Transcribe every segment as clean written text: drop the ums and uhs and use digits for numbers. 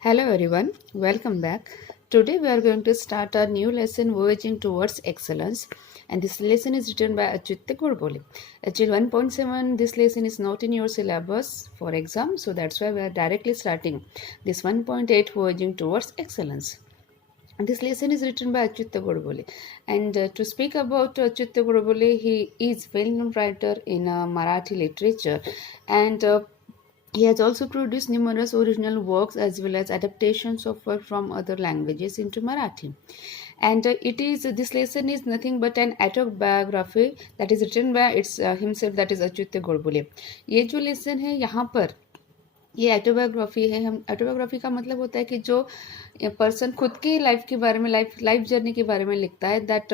Hello everyone, welcome back. Today we are going to start our new lesson Voyaging Towards Excellence, and this lesson is written by Achyuta Gorbole. Actually 1.7 this lesson is not in your syllabus for exam, so that's why we are directly starting this 1.8 Voyaging Towards Excellence. This lesson is written by Achyuta Gorbole, and to speak about Achyuta Gorbole, he is well-known writer in Marathi literature, and he has also produced numerous original works as well as adaptations of work from other languages into Marathi. And it is this lesson is nothing but an autobiography that is written by its himself, that is Achyut Godbole. ये जो lesson है यहाँ पर ये autobiography है. हम autobiography का मतलब होता है कि जो पर्सन खुद की लाइफ के बारे में लाइफ लाइफ जर्नी के बारे में लिखता है, that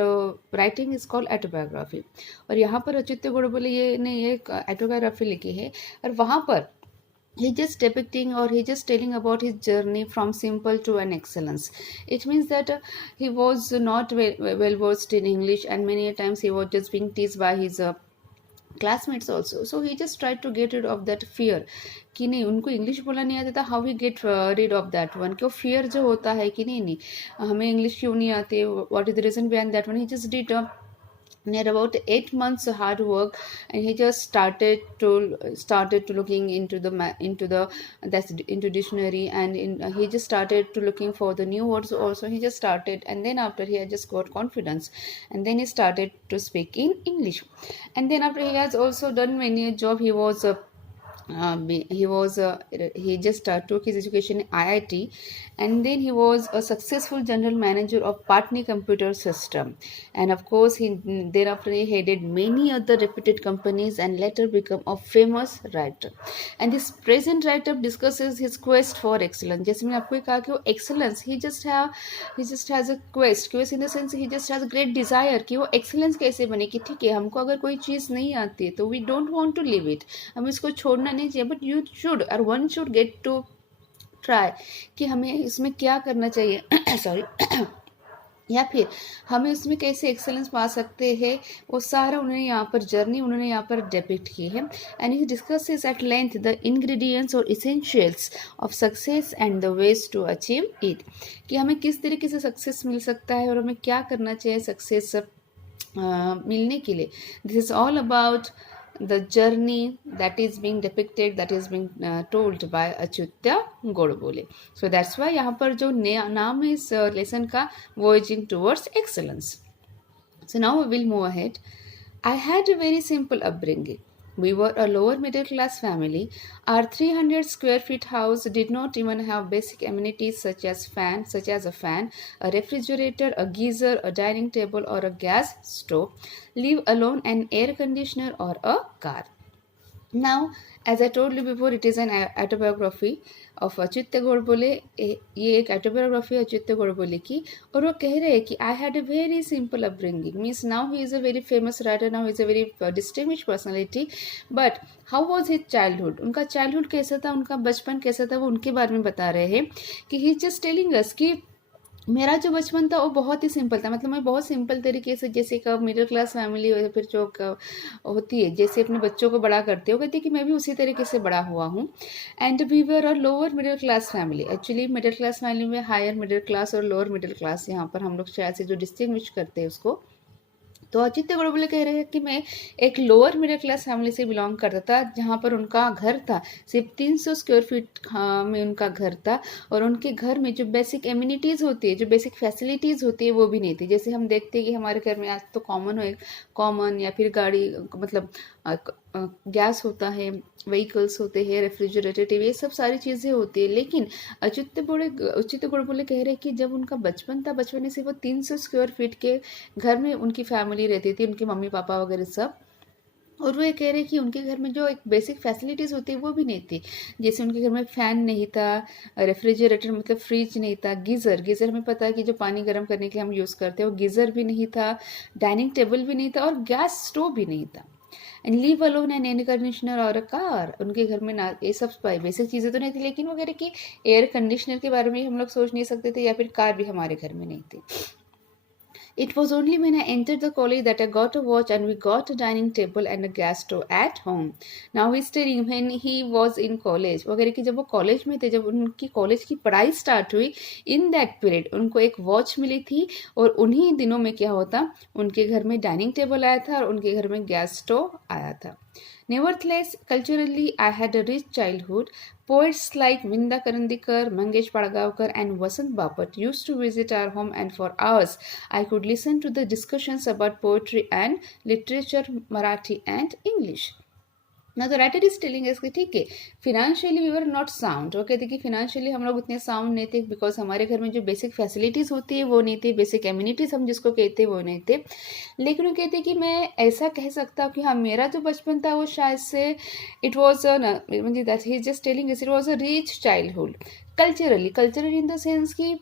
writing is called autobiography. और यहाँ पर अच्युत गोडबोले ये ने ये ऑटोबायोग्राफी लिखी है, और वहाँ पर he just depicting or he just telling about his journey from simple to an excellence. It means that he was not well versed in English, and many a times he was just being teased by his classmates also. So he just tried to get rid of that fear कि नहीं उनको English बोलना नहीं आता था. How he get rid of that one, कि वो fear जो होता है कि नहीं नहीं हमें इंग्लिश क्यों नहीं आती, what is the reason behind that one. He just did near about 8 months hard work, and he just started to looking into the that's into dictionary, and he just started to looking for the new words also. He just started, and then after he had just got confidence, and then he started to speak in English. And then after he has also done many a job. He just took his education in IIT, and then he was a successful general manager of Patni Computer System, and of course he thereafter he headed many other reputed companies and later become a famous writer. And this present writer discusses his quest for excellence. जैसे मैंने आपको कहा कि वो excellence he just has a quest in the sense he just has a great desire कि वो excellence कैसे बने, कि ठीक है हमको अगर कोई चीज़ नहीं आती है तो we don't want to leave it, हमें इसको छोड़ना नहीं चाहिए, but you should or one should get to try कि हमें इसमें क्या करना चाहिए सॉरी या फिर हमें उसमें कैसे एक्सेलेंस पा सकते हैं. वो सारा उन्होंने यहाँ पर जर्नी उन्होंने यहाँ पर डिपिक्ट की है. And he discusses at length the ingredients और essentials of success and the ways to achieve it, कि हमें किस तरीके से सक्सेस मिल सकता है और हमें क्या करना चाहिए सक्सेस मिलने के लिए. This is all about the journey that is being depicted, that is being told by Achyuta Gorbole. So that's why यहाँ पर जो नाम है इस लेसन का Voyaging Towards Excellence. So now we will move ahead. I had a very simple upbringing. We were a lower middle class family. Our 300 square feet house did not even have basic amenities such as a fan, a refrigerator, a geyser, a dining table or a gas stove, leave alone an air conditioner or a car. Now, as I told you before, it is an autobiography of Achyut Godbole. ये एक autobiography है अच्युत गोडबोले की, और वो कह रहे हैं कि I had a very simple upbringing. Means now he is a very famous writer, now he is a very distinguished personality. But how was his childhood? उनका childhood कैसा था, उनका बचपन कैसा था, वो उनके बारे में बता रहे हैं कि he is just telling us कि मेरा जो बचपन था वो बहुत ही सिंपल था. मतलब मैं बहुत सिंपल तरीके से, जैसे एक मिडिल क्लास फैमिली या फिर जो होती है जैसे अपने बच्चों को बड़ा करते हो, कहती है कि मैं भी उसी तरीके से बड़ा हुआ हूँ. And we were a lower middle class family. Actually middle class family में हायर मिडिल क्लास और लोअर मिडिल क्लास यहाँ पर हम लोग शायद से जो डिस्टिंग्विश करते हैं उसको. तो अच्युत गोडबोले कह रहे हैं कि मैं एक लोअर मिडिल क्लास फैमिली से बिलोंग करता था, जहाँ पर उनका घर था सिर्फ 300 स्क्वायर फीट में उनका घर था, और उनके घर में जो बेसिक एम्यूनिटीज़ होती है, जो बेसिक फैसिलिटीज़ होती है वो भी नहीं थी. जैसे हम देखते हैं कि हमारे घर में आज तो कॉमन या फिर गाड़ी, मतलब गैस होता है, व्हीकल्स होते हैं, रेफ्रिजरेटर, टीवी, ये सब सारी चीज़ें होती है. लेकिन अच्युत गोडबोले कह रहे हैं कि जब उनका बचपन था, बचपन में से वो 300 स्क्वायर फीट के घर में उनकी फैमिली रहती थी, उनके मम्मी पापा वगैरह सब. और वो ये कह रहे हैं कि उनके घर में जो एक बेसिक फैसिलिटीज़ होती है वो भी नहीं थी. जैसे उनके घर में फ़ैन नहीं था, रेफ्रिजरेटर मतलब फ्रिज नहीं था, गीज़र हमें पता है कि जो पानी गर्म करने के लिए हम यूज़ करते हैं वो गीज़र भी नहीं था, डाइनिंग टेबल भी नहीं था, और गैस स्टोव भी नहीं था. And leave alone an air conditioner और अ कार. उनके घर में ना ये सब बेसिक चीज़ें तो नहीं थी, लेकिन वो कह रहे कि एयर कंडीशनर के बारे में हम लोग सोच नहीं सकते थे, या फिर कार भी हमारे घर में नहीं थी. It was only when I entered the college that I got a watch and we got a dining table and a gas stove at home. Now he's telling when he was in college वगैरह कि जब वो college में थे, जब उनकी college की पढ़ाई स्टार्ट हुई, इन दैट पीरियड उनको एक वॉच मिली थी और उन्हीं दिनों में क्या होता, उनके घर में डाइनिंग टेबल आया था और उनके घर में गैस स्टोव आया था. Nevertheless, culturally, I had a rich childhood. Poets like Vinda Karandikar, Mangesh Padagaonkar, and Vasant Bapat used to visit our home, and for hours I could listen to the discussions about poetry and literature, Marathi and English. ना तो writer is telling कि ठीक है, financially we were not sound. वो कहते कि financially हम लोग उतने साउंड नहीं थे, बिकॉज हमारे घर में जो बेसिक फैसिलिटीज़ होती है वो नहीं थे, बेसिक एम्यूनिटीज़ हम जिसको कहते हैं वो नहीं थे. लेकिन वो कहते कि मैं ऐसा कह सकता हूँ कि हाँ, मेरा जो बचपन था वो शायद से it was that he just telling it was a rich childhood. Culturally in the sense कि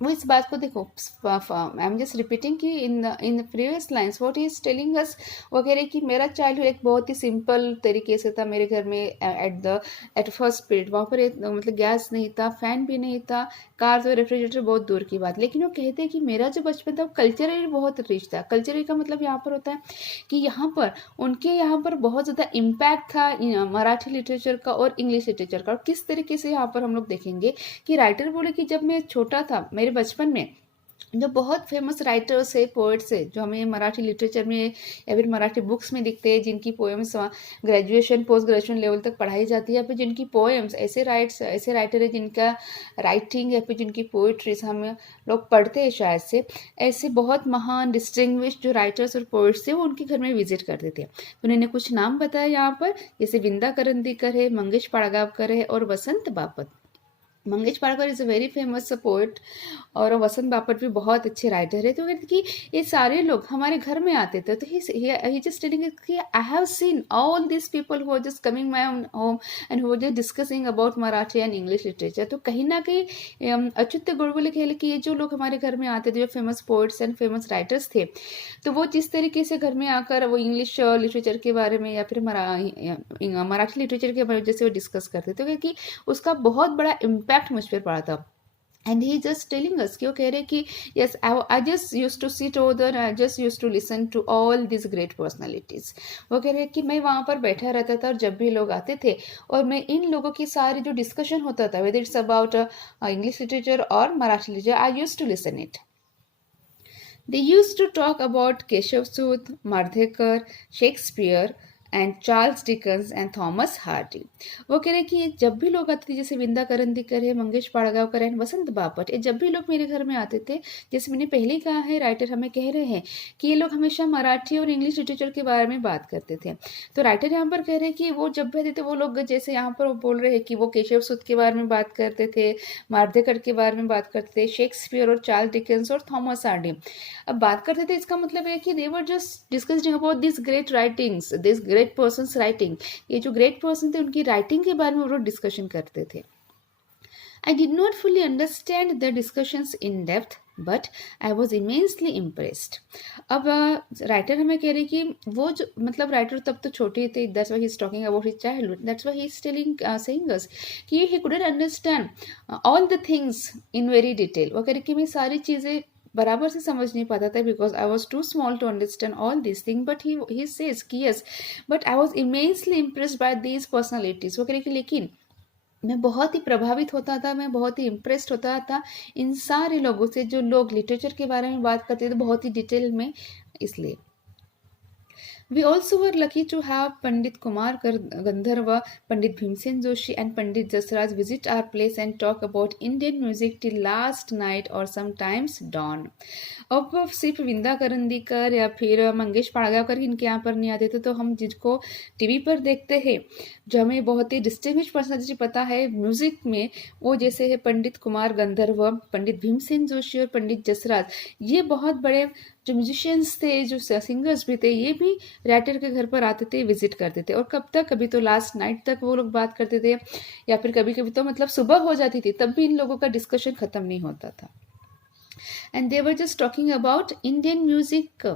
वो इस बात को देखो, आई एम जस्ट रिपीटिंग कि in previous lines what he is telling अस, वो कह रहे कि मेरा चाइल्डहुड एक बहुत ही सिंपल तरीके से था. मेरे घर में एट फर्स्ट पीरियड वहाँ पर मतलब गैस नहीं था, फैन भी नहीं था, कार और रेफ्रिजरेटर बहुत दूर की बात. लेकिन वो कहते हैं कि मेरा जो बचपन था वो कल्चरली बहुत रिच था. कल्चरली का मतलब यहाँ पर होता है कि यहाँ पर उनके यहाँ पर बहुत ज़्यादा इम्पैक्ट था मराठी लिटरेचर का और इंग्लिश लिटरेचर का. और किस तरीके से यहाँ पर हम लोग देखेंगे कि राइटर बोले कि जब मैं छोटा था, मेरे बचपन में जो बहुत फेमस राइटर्स है, पोएट्स है, जो हमें मराठी लिटरेचर में या फिर मराठी बुक्स में दिखते हैं, जिनकी poems graduation post graduation level तक पढ़ाई जाती है, या फिर जिनकी पोएम्स ऐसे राइटर है जिनका राइटिंग या फिर जिनकी पोइट्रीज हम लोग पढ़ते हैं शायद से, ऐसे बहुत महान डिस्टिंग्विश जो राइटर्स और पोइट्स थे वो उनके घर में विजिट करते थे. तो उन्होंने कुछ नाम बताया यहाँ पर, जैसे विंदा करंदीकर है, मंगेश पाड़गावकर है और Vasant Bapat. Mangesh Padkar is a very famous poet और वसंत बापट भी बहुत अच्छे राइटर है. तो कहते कि ये सारे लोग हमारे घर में आते थे. तो ही जस्ट टेलिंग कि I have seen all this people who are just coming my home and who are just discussing about Marathi and English literature. तो कहीं ना कहीं अच्युत गोडबोले कह कि ये जो लोग हमारे घर में आते थे, जो famous poets and famous writers थे, तो वो जिस तरीके से घर में आकर वो इंग्लिश लिटरेचर के बारे में या फिर मराठी लिटरेचर के बारे में जैसे वो डिस्कस करते थे, कि उसका बहुत बड़ा इम्पैक्ट मुझ पर पड़ा था. And he just telling us कि वो कह रहे कि yes, I just use to sit over, I just use to listen to all this great personalities. वो कह रहे कि मैं वहाँ पर बैठा रहता था और जब भी लोग आते थे और मैं इन लोगों की सारी जो डिस्कशन होता था, whether it's about English literature और Marathi literature, I use to listen it. They used to talk about Keshav Sooth, Mardhekar, Shakespeare and Charles Dickens and Thomas Hardy. वो कह रहे कि जब भी लोग आते थे, जैसे विंदा करंदीकर है, मंगेश पाड़गावकर एंड वसंत बापट, ये जब भी लोग मेरे घर में आते थे, जैसे मैंने पहले कहा है, राइटर हमें कह रहे हैं कि ये लोग हमेशा मराठी और इंग्लिश लिटरेचर के बारे में बात करते थे. तो राइटर यहाँ पर कह रहे हैं कि वो जब भी आते थे, वो लोग जैसे यहाँ पर बोल रहे हैं कि वो केशव सूद के बारे में बात करते थे, मार्धेकर के बारे में बात करते थे, शेक्सपियर और चार्ल्स डिकन्स और थॉमस हार्डी अब बात करते थे. इसका मतलब है कि they were just discussing about this great writings, this great persons writing. ये जो ग्रेट पर्सन थे उनकी राइटिंग के बारे में वो डिस्कशन करते थे. I did not fully understand the discussions in depth, but I was immensely impressed. अब राइटर हमें कह रहे कि वो जो मतलब राइटर तब तो छोटे थे, that's why he is talking about his childhood, that's why he is saying us कि he couldn't understand all the things in very detail. वो कह रहे कि मैं सारी चीज़ें बराबर से समझ नहीं पाता था, because I was too small to understand all this thing. But he says कि yes, but I was immensely impressed by these personalities. वो कह रहे कि लेकिन मैं बहुत ही प्रभावित होता था, मैं बहुत ही इम्प्रेस्ड होता था इन सारे लोगों से, जो लोग लिटरेचर के बारे में बात करते थे बहुत ही डिटेल में. इसलिए We also were lucky to have Pandit Kumar Gandharva, Pandit Bhimsen Joshi and Pandit Jasraj visit our place and talk about Indian music till last night or sometimes dawn. अब सिर्फ विंदा करंदीकर या फिर मंगेश पाड़गावकर इनके यहाँ पर नहीं आते थे, तो हम जिसको टीवी पर देखते हैं, जो हमें बहुत ही डिस्टिंग्विश पर्सनैलिटी पता है म्यूजिक में, वो जैसे है पंडित कुमार गंधर्व, पंडित भीमसेन जोशी और पंडित जसराज. ये बहुत बड़े जो म्यूजिशियंस थे, जो सिंगर्स भी थे, ये भी राइटर के घर पर आते थे, विजिट करते थे. और कब तक, कभी तो लास्ट नाइट तक वो लोग बात करते थे, या फिर कभी कभी तो मतलब सुबह हो जाती थी, तब भी इन लोगों का डिस्कशन खत्म नहीं होता था. And they were just talking about Indian music.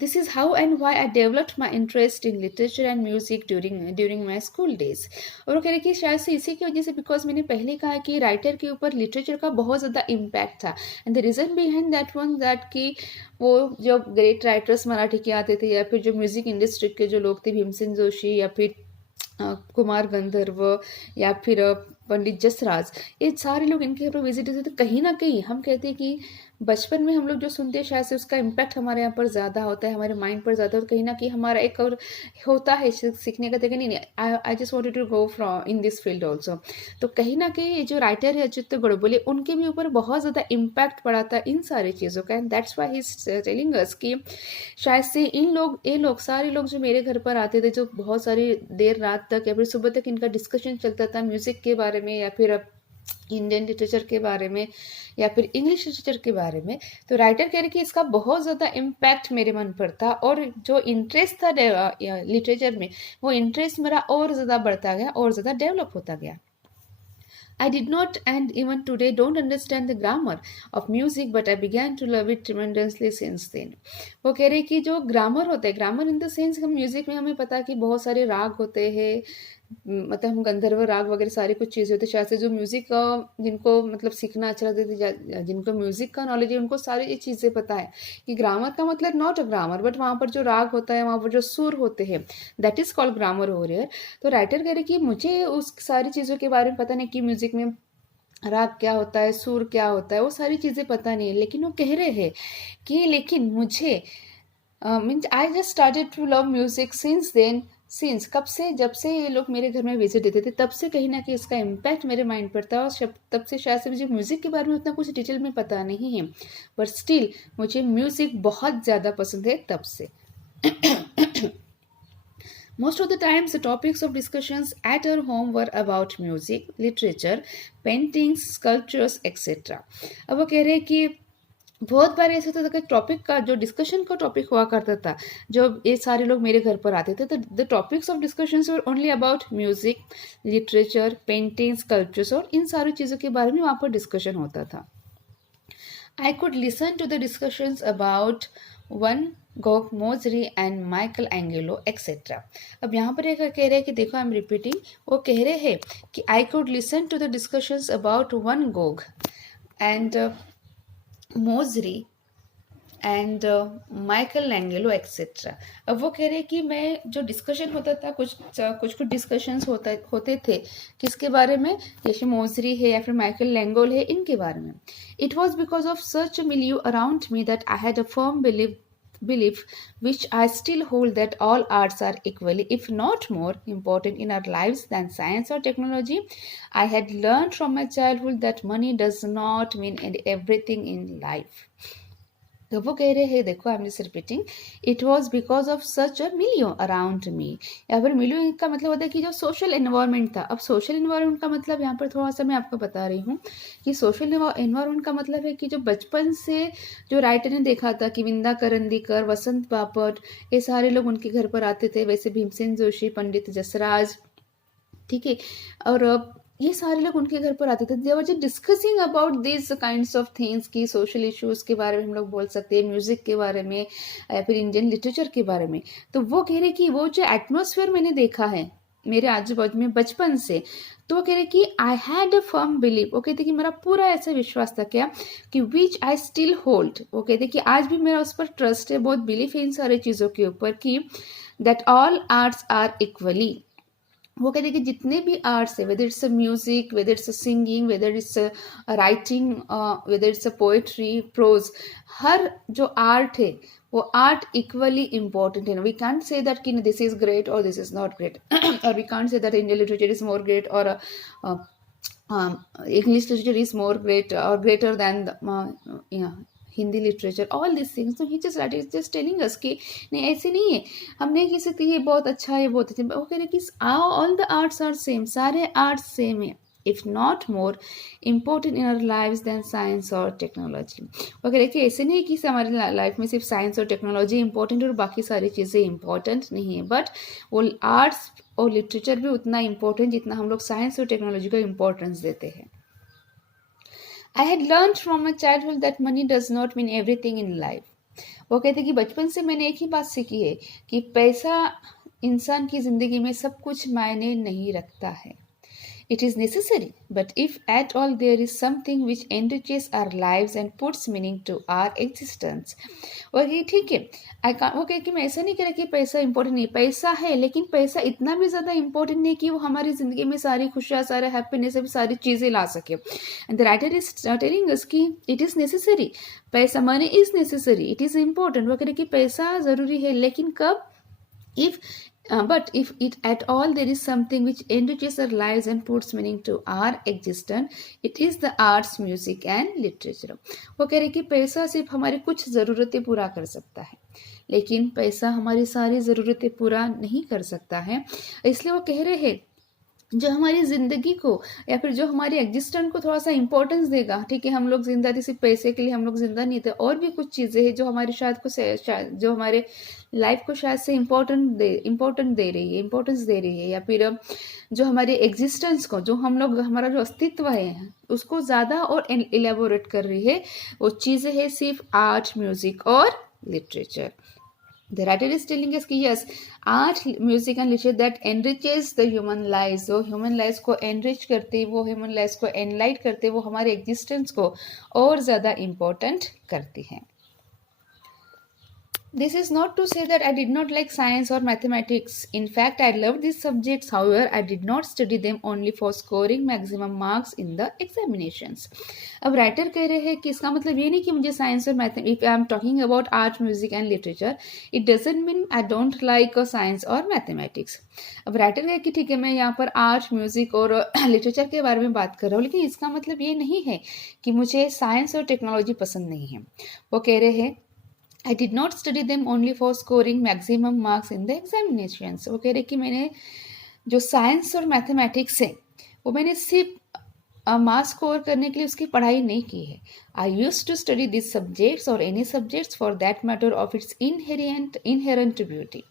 This is how and why I developed my interest in literature and music during my school days. और वो कह रहे कि शायद से इसी की वजह से, बिकॉज मैंने पहले कहा कि राइटर के ऊपर लिटरेचर का बहुत ज़्यादा इम्पैक्ट था, and the reason behind that one that कि वो जो ग्रेट राइटर्स मराठी के आते थे, या फिर जो म्यूज़िक इंडस्ट्री के जो लोग थे, भीमसेन जोशी या फिर कुमार गंधर्व या फिर पंडित जसराज, ये सारे लोग इनके ऊपर विजिट थे। तो कहीं ना कहीं हम कहते हैं कि बचपन में हम लोग जो सुनते हैं शायद से उसका इम्पैक्ट हमारे यहाँ पर ज़्यादा होता है, हमारे माइंड पर ज़्यादा, और कहीं ना कहीं हमारा एक और होता है सीखने का तरीका, नहीं I just wanted to go from in this field also. तो कहीं ना कहीं ये जो राइटर है अच्युत गोडबोले, उनके भी ऊपर बहुत ज़्यादा इम्पैक्ट पड़ा था इन सारी चीज़ों का, and that's why he is telling us कि शायद से ये लोग सारे लोग जो मेरे घर पर आते थे, जो बहुत सारी देर रात तक या फिर सुबह तक इनका डिस्कशन चलता था म्यूज़िक के बारे में, या फिर इंडियन लिटरेचर के बारे में, या फिर इंग्लिश लिटरेचर के बारे में, तो राइटर कह रहे कि इसका बहुत ज़्यादा इम्पैक्ट मेरे मन पर था, और जो इंटरेस्ट था लिटरेचर में, वो इंटरेस्ट मेरा और ज़्यादा बढ़ता गया और ज़्यादा डेवलप होता गया। I did not, and even today don't understand the grammar of music, but I began to love it tremendously since then. वो कह रहे कि जो ग्रामर होता है, ग्रामर इन द सेंस हम म्यूजिक में हमें पता है कि बहुत सारे राग होते हैं, मतलब हम गंधर्व राग वगैरह सारी कुछ चीज़ें होती है, शायद से जो म्यूज़िक जिनको मतलब सीखना अच्छा लगता है, जिनको म्यूज़िक का नॉलेज है, उनको सारी ये चीज़ें पता है कि ग्रामर का मतलब नॉट अ ग्रामर, बट वहाँ पर जो राग होता है, वहाँ पर जो सुर होते हैं, that is called grammar over here. तो राइटर कह रहे कि मुझे उस सारी चीज़ों के बारे में पता नहीं कि म्यूज़िक में राग क्या होता है, सुर क्या होता है, वो सारी चीज़ें पता नहीं है, लेकिन वो कह रहे हैं कि लेकिन मुझे means I just started to love music since then. Since कब से, जब से ये लोग मेरे घर में विजिट देते थे, तब से कहीं ना कहीं इसका इम्पैक्ट मेरे माइंड पर था, और तब से शायद से मुझे म्यूज़िक के बारे में उतना कुछ डिटेल में पता नहीं है, बट स्टिल मुझे म्यूज़िक बहुत ज़्यादा पसंद है तब से। Most of the times, the topics of discussions at our home were about music, literature, paintings, sculptures, etc. अब वो कह रहे हैं कि बहुत बार ऐसा होता था कि टॉपिक का जो डिस्कशन का टॉपिक हुआ करता था, जो ये सारे लोग मेरे घर पर आते थे, तो the topics of discussions were only about music, literature, paintings, sculptures, और इन सारी चीज़ों के बारे में वहाँ पर डिस्कशन होता था। I could listen to the discussions about Van Gogh, Mozart and Michelangelo, etc. अब यहाँ पर एक कह रहे हैं कि देखो, आई एम रिपीटिंग, वो कह रहे हैं कि I could listen to the discussions about Van Gogh and Mozart and Michelangelo etcetera. अब वो कह रहे हैं कि मैं जो डिस्कशन होता था, कुछ डिस्कशंस होते थे किसके बारे में, जैसे मोजरी है या फिर माइकल लैंगोल है, इनके बारे में। It was because of such a milieu around me that I had a firm belief which I still hold, that all arts are equally, if not more, important in our lives than science or technology. I had learned from my childhood that money does not mean everything in life. तो वो कह रहे हैं, देखो I am just repeating, it was because of such a milieu around मी, या फिर मिलियो का मतलब होता है कि जो सोशल एनवायरनमेंट था। अब सोशल एनवायरनमेंट का मतलब यहाँ पर थोड़ा सा मैं आपको बता रही हूँ कि सोशल एनवायरनमेंट का मतलब है कि जो बचपन से जो राइटर ने देखा था कि विंदा करंदीकर, वसंत बापट, ये सारे लोग उनके घर पर आते थे, वैसे भीमसेन जोशी, पंडित जसराज, ठीक है, और ये सारे लोग उनके घर पर आते थे। They were just discussing about this kinds of things की सोशल इश्यूज के बारे में हम लोग बोल सकते हैं, म्यूजिक के बारे में या फिर इंडियन लिटरेचर के बारे में। तो वो कह रहे कि वो जो एटमोसफियर मैंने देखा है मेरे आजू बाजू में बचपन से, तो वो कह रहे कि I had a firm believe, वो कहते कि मेरा पूरा ऐसा विश्वास था क्या कि विच आई स्टिल होल्ड, वो कहते कि आज भी मेरा उस पर ट्रस्ट है, बहुत बिलीफ है इन सारी चीज़ों के ऊपर कि that all arts are equally. वो कहते हैं कि जितने भी आर्ट्स है, whether it's a music, whether it's a singing, whether it's a writing, whether it's a poetry, prose, हर जो आर्ट है वो आर्ट इक्वली इम्पॉर्टेंट है। वी कांट से दैट कि दिस इज ग्रेट और दिस इज नॉट ग्रेट, और we can't say that Indian literature is more great और English literature is more great or greater than the, Hindi literature, all this things. तो ही just telling us कि नहीं, ऐसे नहीं है, हम नहीं कह सकते ये बहुत अच्छा है, बहुत अच्छा। वो कह रहे कि all the arts are same, सारे आर्ट्स सेम है, if not more important in our lives then science और टेक्नोलॉजी। वो कह रहे कि ऐसे नहीं कि हमारी लाइफ में सिर्फ साइंस और टेक्नोलॉजी इंपॉर्टेंट और बाकी सारी चीज़ें इंपॉर्टेंट नहीं है, बट वो आर्ट्स और लिटरेचर भी उतना इम्पोर्टेंट जितना हम लोग साइंस और टेक्नोलॉजी को इम्पोर्टेंस देते हैं। I had learned from my childhood that money does not mean everything in life. वो कहते कि बचपन से मैंने एक ही बात सीखी है कि पैसा इंसान की ज़िंदगी में सब कुछ मायने नहीं रखता है. It is necessary, but if at all there is something which enriches our lives and puts meaning to our existence. और ये ठीक है. वो कहे कि मैं ऐसा नहीं कह रहा कि पैसा इंपॉर्टेंट नहीं, पैसा है, लेकिन पैसा इतना भी ज़्यादा इंपॉर्टेंट नहीं कि वो हमारी ज़िंदगी में सारी खुशियाँ, सारे हैप्पीनेस, सारी चीज़ें ला सके. And the writer is telling us कि इट इज़ नेसेसरी. पैसा, money is necessary, it is important. वो कह रहे कि पैसा ज़रूरी है, लेकिन कब? If but if it at all there is something which enriches our lives and puts meaning to our existence, it is the arts, music and literature. वो कह रहे कि पैसा सिर्फ हमारी कुछ ज़रूरतें पूरा कर सकता है, लेकिन पैसा हमारी सारी ज़रूरतें पूरा नहीं कर सकता है. इसलिए वो कह रहे हैं जो हमारी ज़िंदगी को या फिर जो हमारे एग्जिस्टेंस को थोड़ा सा इंपॉर्टेंस देगा. ठीक है, हम लोग जिंदा थे सिर्फ पैसे के लिए, हम लोग जिंदा नहीं थे, और भी कुछ चीज़ें हैं जो हमारे जो हमारे लाइफ को शायद से इम्पोर्टेंस दे रही है, इम्पोर्टेंस दे रही है, या फिर जो हमारे एग्जिस्टेंस को, जो हम लोग, हमारा जो अस्तित्व है उसको ज़्यादा और एलेबोरेट कर रही है. वो चीज़ें हैं सिर्फ आर्ट, म्यूजिक और literature. The writer is telling us कि yes, art, music and literature that enriches the human lives, वो human lives को enrich करते, वो human lives को enlight करते, वो हमारे existence को और ज़्यादा important करती हैं. This is not to say that I did not like science or mathematics. In fact, I loved these subjects. However, I did not study them only for scoring maximum marks in the examinations. अब writer कह रहे हैं कि इसका मतलब ये नहीं कि मुझे साइंस और mathematics, if I am talking about art, music and literature, it doesn't mean I don't like science और मैथमेटिक्स. अब राइटर कहे कि ठीक है, मैं यहाँ पर आर्ट, म्यूजिक और लिटरेचर के बारे में बात कर रहा हूँ, लेकिन इसका मतलब ये नहीं है कि मुझे साइंस और टेक्नोलॉजी पसंद नहीं है. वो कह रहे हैं I did not study them only for scoring maximum marks in the examinations. वो कह रहे कि मैंने जो साइंस और मैथमेटिक्स है वो मैंने सिर्फ मार्क्स स्कोर करने के लिए उसकी पढ़ाई नहीं की है. I use to study this subjects और any subjects for that matter of its inherent beauty.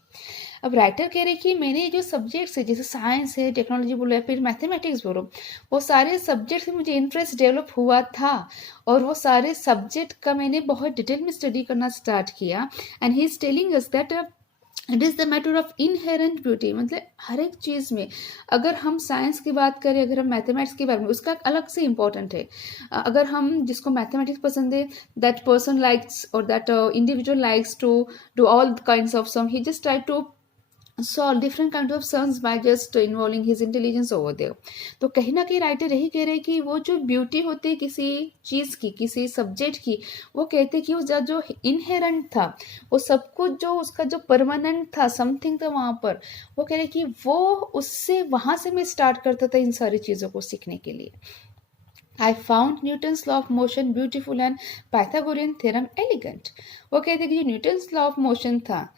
अब राइटर कह रहे कि मैंने जो सब्जेक्ट्स है, जैसे साइंस है, टेक्नोलॉजी बोलो या फिर मैथमेटिक्स बोलो, वो सारे सब्जेक्ट्स में मुझे इंटरेस्ट डेवलप हुआ था, और वो सारे सब्जेक्ट का मैंने बहुत डिटेल में स्टडी करना स्टार्ट किया. And he is telling us that it is the matter of inherent beauty. मतलब हर एक चीज़ में, अगर हम साइंस की बात करें, अगर हम मैथमेटिक्स की बात में, उसका अलग से इंपॉर्टेंट है. अगर हम, जिसको मैथमेटिक्स पसंद है, दैट पर्सन लाइक्स और that individual likes to do all kinds of some, he just try to solve different kind of sums by just involving his intelligence over there. तो कहीं ना कहीं राइटर यही कह रहे हैं कि वो जो ब्यूटी होती है किसी चीज़ की, किसी सब्जेक्ट की, वो कहते हैं कि वो जो इनहेरेंट था, वो सब कुछ जो उसका जो परमानेंट था, समथिंग था वहाँ पर, वो कह रहे हैं कि वो उससे, वहाँ से मैं स्टार्ट करता था इन सारी चीज़ों को सीखने के लिए. I found Newton's law of motion beautiful and Pythagorean theorem elegant. वो कहते हैं कि जो न्यूटन्स लॉ ऑफ मोशन था,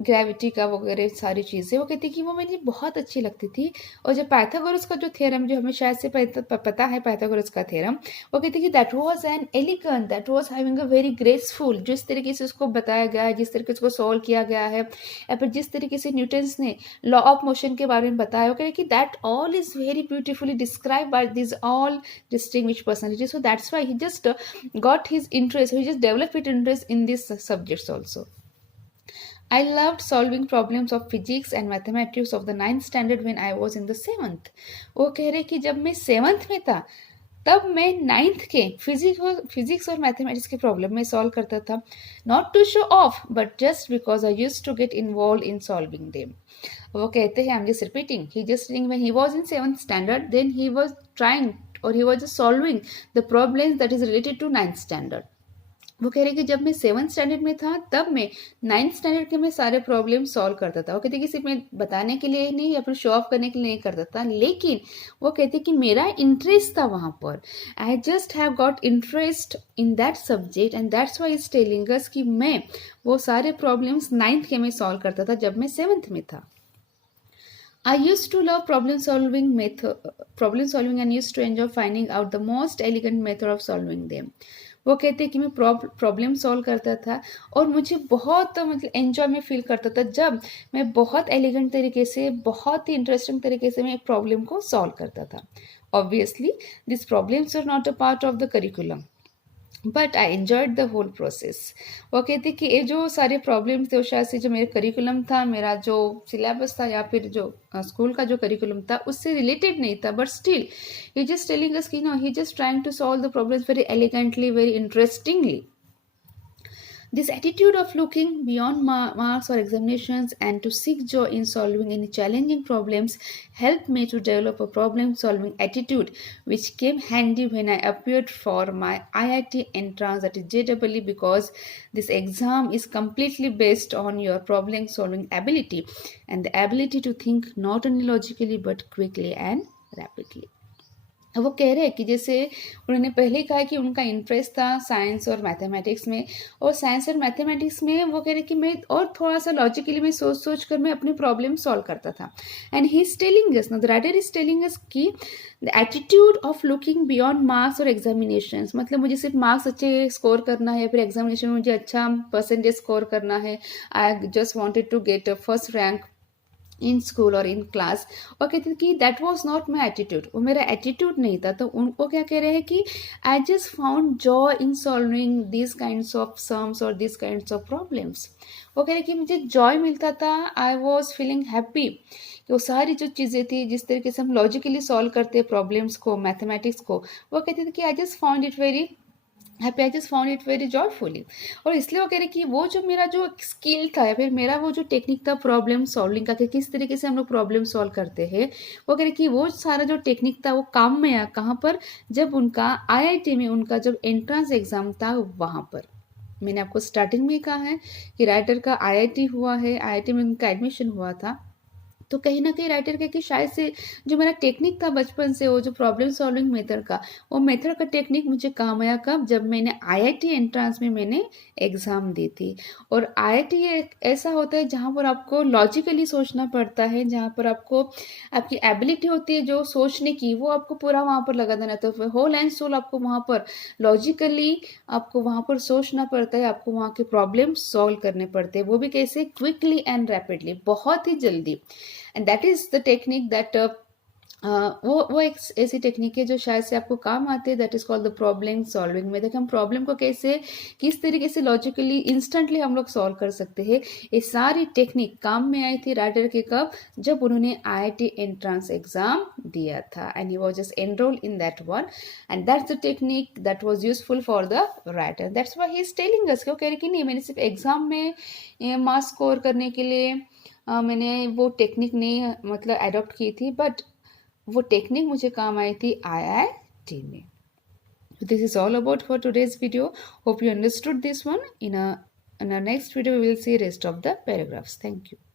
ग्रेविटी का वगैरह सारी चीज़ें, वो कहती कि वो मुझे बहुत अच्छी लगती थी. और जो पाइथागोरस का जो थ्योरम, जो हमें शायद से पता है पाइथागोरस का थ्योरम, वो कहती कि that was an elegant, that was having a very graceful, जिस तरीके से उसको बताया गया है, जिस तरीके से उसको सॉल्व किया गया है, या फिर जिस तरीके से न्यूटन्स ने लॉ ऑफ मोशन के बारे में बताया, वो कहते कि that all is very beautifully describe by this all distinguished personalities. So that's why he just got his interest, he just develop it interest in this subjects also. I loved solving problems of physics and mathematics of the 9th standard when I was in the 7th. वो कह रहे कि जब मैं 7th में था, तब मैं 9th के फिजिक्स और मैथमेटिक्स के प्रॉब्लम में सॉल्व करता था, not to show off but just because I use to get involve in solving them. वो कहते हैं, I am just repeating, he just ring when he was in 7th standard, then he was trying और he was just solving the problems that is related to 9th standard. वो कह रहे कि जब मैं 7th स्टैंडर्ड में था, तब मैं 9th स्टैंडर्ड के मैं सारे प्रॉब्लम सॉल्व करता था. वो कहते कि सिर्फ मैं बताने के लिए ही नहीं या फिर शो ऑफ करने के लिए नहीं करता था, लेकिन वो कहते कि मेरा इंटरेस्ट था वहाँ पर. I just have got interest in that subject and that's why is telling us कि मैं वो सारे प्रॉब्लम्स 9th के में सॉल्व करता था जब मैं 7th में था. I used to love problem solving and used to enjoy finding out the most elegant method of solving them. वो कहते हैं कि मैं प्रॉब्लम सॉल्व करता था और मुझे बहुत मतलब एंजॉय में फील करता था जब मैं बहुत एलिगेंट तरीके से, बहुत ही इंटरेस्टिंग तरीके से मैं एक प्रॉब्लम को सॉल्व करता था. Obviously this problems are not a part of the curriculum. But I enjoyed the whole process. वो कहती कि ये जो सारे प्रॉब्लम्स थे वो शायद से जो मेरे करिकुलम था, मेरा जो सिलेबस था या फिर जो स्कूल का जो करिकुलम था उससे रिलेटेड नहीं था, but still he just telling us कि no he just trying to solve the problems very elegantly, very interestingly. This attitude of looking beyond marks or examinations and to seek joy in solving any challenging problems helped me to develop a problem solving attitude which came handy when I appeared for my IIT entrance, that is JEE, because this exam is completely based on your problem solving ability and the ability to think not only logically but quickly and rapidly. वो कह रहे हैं कि जैसे उन्होंने पहले कहा कि उनका इंटरेस्ट था साइंस और मैथमेटिक्स में, और साइंस और मैथमेटिक्स में वो कह रहे कि मैं और थोड़ा सा लॉजिकली मैं सोच सोच कर मैं अपने प्रॉब्लम सॉल्व करता था. And he is telling us, no the writer is telling us कि the attitude of looking beyond marks और एग्जामिनेशन, मतलब मुझे सिर्फ मार्क्स अच्छे स्कोर करना है, फिर एग्जामिनेशन में मुझे अच्छा परसेंटेज स्कोर करना है, I just wanted to get a first rank in school और इन क्लास. और कहते थे कि that was not my attitude, वो मेरा एटीट्यूड नहीं था. तो उनको क्या कह रहे हैं कि I just found joy in solving this kinds of sums और दिस काइंड्स ऑफ प्रॉब्लम्स. वो कह रहे कि मुझे जॉय मिलता था, आई वॉज फीलिंग हैप्पी कि वो सारी जो चीज़ें थी जिस तरीके से हम लॉजिकली सॉल्व करते हैं प्रॉब्लम्स को, मैथमेटिक्स को, वो कहते थे कि I just found it very happy, I just found it very joyfully. और इसलिए वो कह रहे कि वो जो मेरा जो स्किल था या फिर मेरा वो जो टेक्निक था प्रॉब्लम सॉल्विंग का, कि किस तरीके से हम लोग प्रॉब्लम सॉल्व करते हैं, वो कह रहे कि वो सारा जो टेक्निक था वो काम में आया कहाँ पर, जब उनका आईआईटी में उनका जब एंट्रेंस एग्जाम था वहाँ पर. मैंने आपको स्टार्टिंग में कहा है कि राइटर का आईआईटी हुआ है, आईआईटी में उनका एडमिशन हुआ था. तो कहीं न कहीं राइटर का कि शायद से जो मेरा टेक्निक था बचपन से, वो जो प्रॉब्लम सॉल्विंग मेथड का, वो मेथड का टेक्निक मुझे काम आया कब, जब मैंने आईआईटी एंट्रेंस में मैंने एग्ज़ाम दी थी. और आईआईटी एक ऐसा होता है जहाँ पर आपको लॉजिकली सोचना पड़ता है, जहाँ पर आपको आपकी एबिलिटी होती है जो सोचने की, वो आपको पूरा वहाँ पर लगा देना. तो होल एंड सोल आपको वहाँ पर लॉजिकली आपको वहाँ पर सोचना पड़ता है, आपको वहाँ के प्रॉब्लम सॉल्व करने पड़ते हैं, वो भी कैसे, क्विकली एंड रैपिडली, बहुत ही जल्दी. And that is the technique that वो एक ऐसी टेक्निक है जो शायद से आपको काम आती है. That is called the problem solving method. हम प्रॉब्लम को कैसे किस तरीके से लॉजिकली इंस्टेंटली हम लोग सॉल्व कर सकते हैं, ये सारी टेक्निक काम में आई थी राइटर के कब, जब उन्होंने आईआईटी एंट्रेंस एग्जाम दिया था. And he was just enrol in that one, and that's the technique that was useful for the writer. That's why he is telling अस, क्यों कह रहे कि नहीं मैंने सिर्फ एग्जाम में मार्क्स स्कोर करने के लिए मैंने वो टेक्निक नहीं मतलब अडॉप्ट की थी, बट वो टेक्निक मुझे काम आई थी आईआईटी में. This is all about for today's video. Hope you understood this one. In our next video, we will see rest of the paragraphs. Thank you.